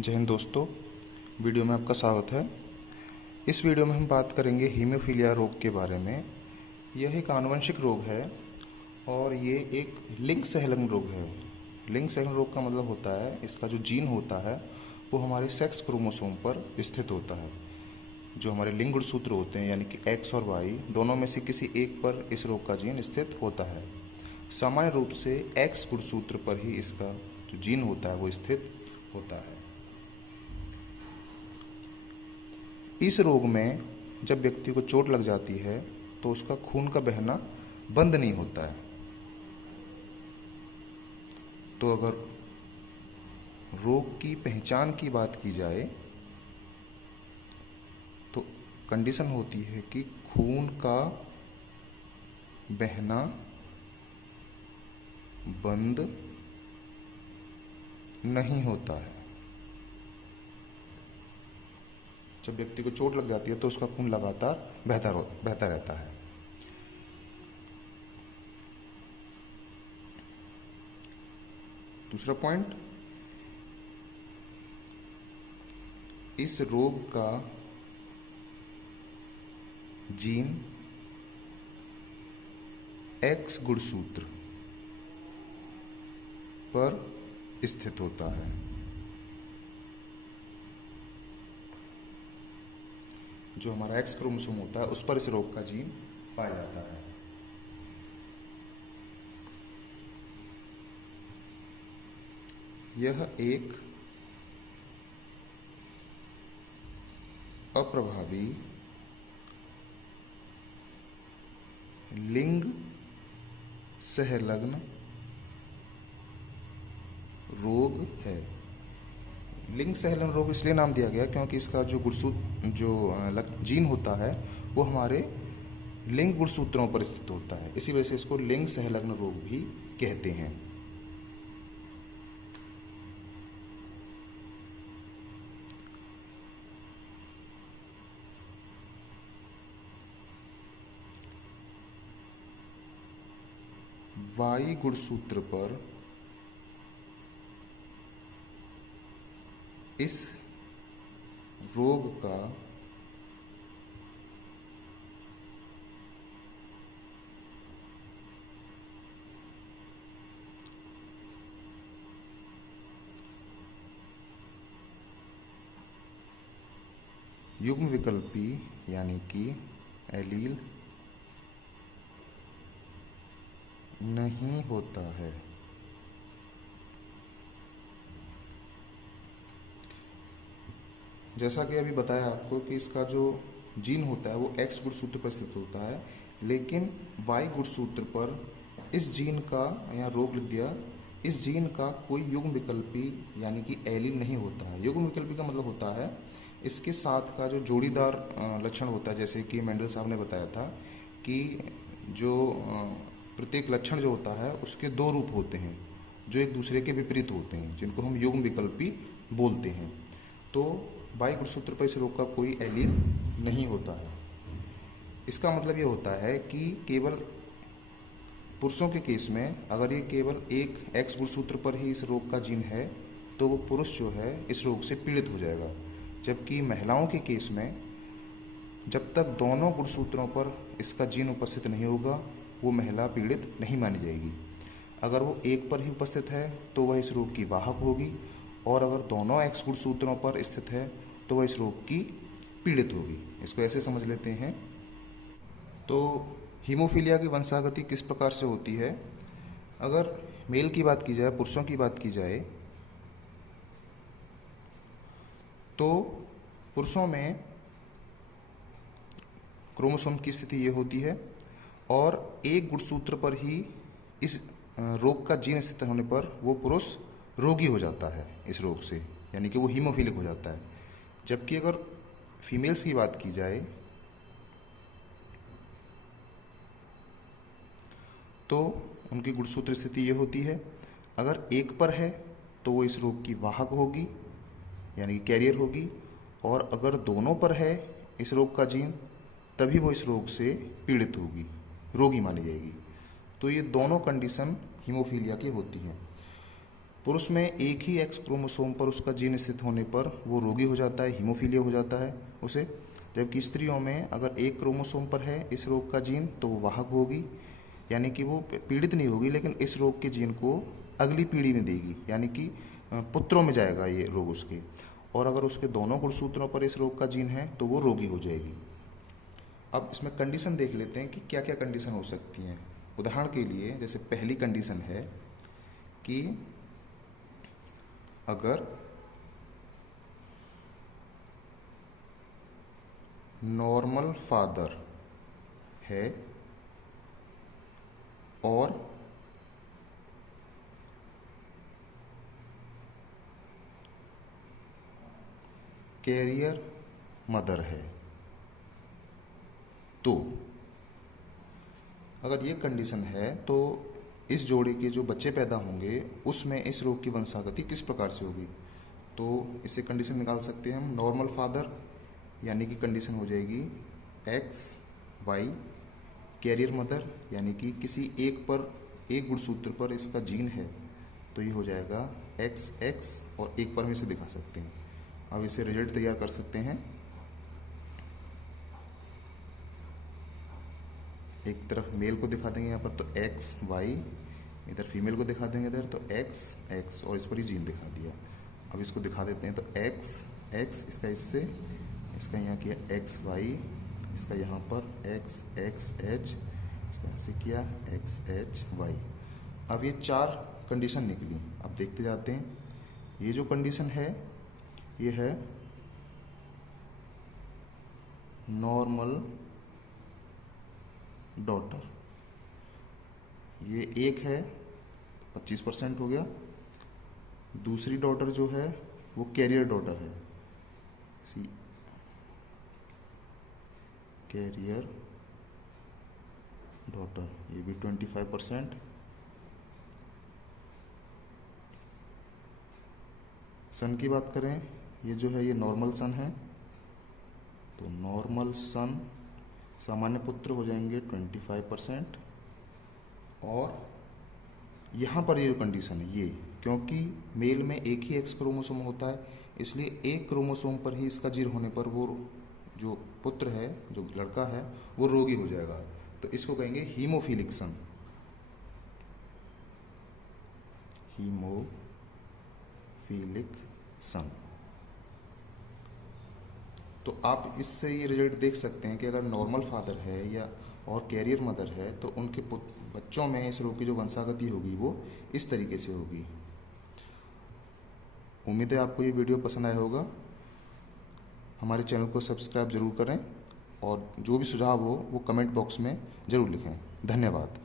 जय हिंद दोस्तों, वीडियो में आपका स्वागत है। इस वीडियो में हम बात करेंगे हीमोफीलिया रोग के बारे में। यह एक आनुवंशिक रोग है और ये एक लिंग सहलग्न रोग है। लिंग सहलग्न रोग का मतलब होता है इसका जो जीन होता है वो हमारे सेक्स क्रोमोसोम पर स्थित होता है। जो हमारे लिंग गुणसूत्र होते हैं यानी कि एक्स और वाई दोनों में से किसी एक पर इस रोग का जीन स्थित होता है। सामान्य रूप से एक्स गुणसूत्र पर ही इसका जो जीन होता है वो स्थित होता है। इस रोग में जब व्यक्ति को चोट लग जाती है तो उसका खून का बहना बंद नहीं होता है। तो अगर रोग की पहचान की बात की जाए तो कंडीशन होती है कि खून का बहना बंद नहीं होता है। जब व्यक्ति को चोट लग जाती है तो उसका खून लगातार बहता रहता है। दूसरा पॉइंट, इस रोग का जीन एक्स गुणसूत्र पर स्थित होता है। जो हमारा एक्स क्रोमोसोम होता है उस पर इस रोग का जीन पाया जाता है। यह एक अप्रभावी लिंग सहलग्न रोग है। लिंग सहलग्न रोग इसलिए नाम दिया गया क्योंकि इसका जो जीन होता है वो हमारे लिंग गुणसूत्रों पर स्थित होता है। इसी वजह से इसको लिंग सहलग्न रोग भी कहते हैं। वाई गुणसूत्र पर इस रोग का युग्म विकल्पी यानी कि एलील नहीं होता है। जैसा कि अभी बताया आपको कि इसका जो जीन होता है वो एक्स गुणसूत्र पर स्थित होता है, लेकिन वाई गुणसूत्र पर इस जीन का, यहाँ रोग लिख दिया, इस जीन का कोई युग्म विकल्पी यानी कि एलील नहीं होता है। युग्म विकल्पी का मतलब होता है इसके साथ का जो जोड़ीदार लक्षण होता है। जैसे कि मेंडल साहब ने बताया था कि जो प्रत्येक लक्षण जो होता है उसके दो रूप होते हैं जो एक दूसरे के विपरीत होते हैं, जिनको हम युग्म विकल्पी बोलते हैं। तो वाई गुणसूत्र पर इस रोग का कोई एलील नहीं होता है। इसका मतलब ये होता है कि केवल पुरुषों के केस में अगर ये केवल एक एक्स गुणसूत्र पर ही इस रोग का जीन है तो वो पुरुष जो है इस रोग से पीड़ित हो जाएगा, जबकि महिलाओं के केस में जब तक दोनों गुणसूत्रों पर इसका जीन उपस्थित नहीं होगा वो महिला पीड़ित नहीं मानी जाएगी। अगर वो एक पर ही उपस्थित है तो वह इस रोग की वाहक होगी, और अगर दोनों एक्स गुणसूत्रों पर स्थित है तो वह इस रोग की पीड़ित होगी। इसको ऐसे समझ लेते हैं। तो हीमोफीलिया की वंशागति किस प्रकार से होती है? अगर मेल की बात की जाए, पुरुषों की बात की जाए, तो पुरुषों में क्रोमोसोम की स्थिति ये होती है और एक गुणसूत्र पर ही इस रोग का जीन स्थित होने पर वो पुरुष रोगी हो जाता है इस रोग से, यानी कि वो हीमोफिलिक हो जाता है। जबकि अगर फीमेल्स की बात की जाए तो उनकी गुणसूत्र स्थिति ये होती है, अगर एक पर है तो वो इस रोग की वाहक होगी यानी कि कैरियर होगी, और अगर दोनों पर है इस रोग का जीन तभी वो इस रोग से पीड़ित होगी, रोगी मानी जाएगी। तो ये दोनों कंडीशन हीमोफीलिया की होती हैं। पुरुष में एक ही एक्स क्रोमोसोम पर उसका जीन स्थित होने पर वो रोगी हो जाता है, हीमोफीलिया हो जाता है उसे। जबकि स्त्रियों में अगर एक क्रोमोसोम पर है इस रोग का जीन तो वो वाहक होगी, यानी कि वो पीड़ित नहीं होगी, लेकिन इस रोग के जीन को अगली पीढ़ी में देगी, यानी कि पुत्रों में जाएगा ये रोग उसके। और अगर उसके दोनों गुणसूत्रों पर इस रोग का जीन है तो वो रोगी हो जाएगी। अब इसमें कंडीशन देख लेते हैं कि क्या क्या कंडीशन हो सकती हैं। उदाहरण के लिए जैसे पहली कंडीशन है कि अगर नॉर्मल फादर है और कैरियर मदर है, तो अगर ये कंडीशन है तो इस जोड़ी के जो बच्चे पैदा होंगे उसमें इस रोग की वंशागति किस प्रकार से होगी। तो इससे कंडीशन निकाल सकते हैं हम। नॉर्मल फादर यानी कि कंडीशन हो जाएगी एक्स वाई, कैरियर मदर यानी कि किसी एक पर एक गुणसूत्र पर इसका जीन है तो ये हो जाएगा एक्स एक्स, और एक पर हम इसे दिखा सकते हैं। अब इसे रिजल्ट तैयार कर सकते हैं। एक तरफ मेल को दिखा देंगे यहाँ पर तो एक्स वाई, इधर फीमेल को दिखा देंगे इधर तो एक्स एक्स, और इस पर ही जीन दिखा दिया। अब इसको दिखा देते हैं तो एक्स एक्स, इसका इससे इसका यहाँ किया एक्स वाई, इसका यहाँ पर एक्स एक्स एच, इसका यहाँ से किया एक्स एच वाई। अब ये 4 कंडीशन निकली। अब देखते जाते हैं। ये जो कंडीशन है ये है नॉर्मल डॉटर, ये एक है 25% हो गया। दूसरी डॉटर जो है वो कैरियर डॉटर है, सी कैरियर डॉटर, ये भी 25%। सन की बात करें, ये जो है ये नॉर्मल सन है, तो नॉर्मल सन सामान्य पुत्र हो जाएंगे 25%। और यहाँ पर ये जो कंडीशन है ये, क्योंकि मेल में एक ही एक्स क्रोमोसोम होता है इसलिए एक क्रोमोसोम पर ही इसका जीन होने पर वो जो पुत्र है, जो लड़का है, वो रोगी हो जाएगा। तो इसको कहेंगे हीमोफिलिक सन, हीमोफिलिक सन। तो आप इससे ये रिजल्ट देख सकते हैं कि अगर नॉर्मल फादर है या और कैरियर मदर है तो उनके बच्चों में इस रोग की जो वंशागति होगी वो इस तरीके से होगी। उम्मीद है आपको ये वीडियो पसंद आया होगा। हमारे चैनल को सब्सक्राइब जरूर करें और जो भी सुझाव हो वो कमेंट बॉक्स में ज़रूर लिखें। धन्यवाद।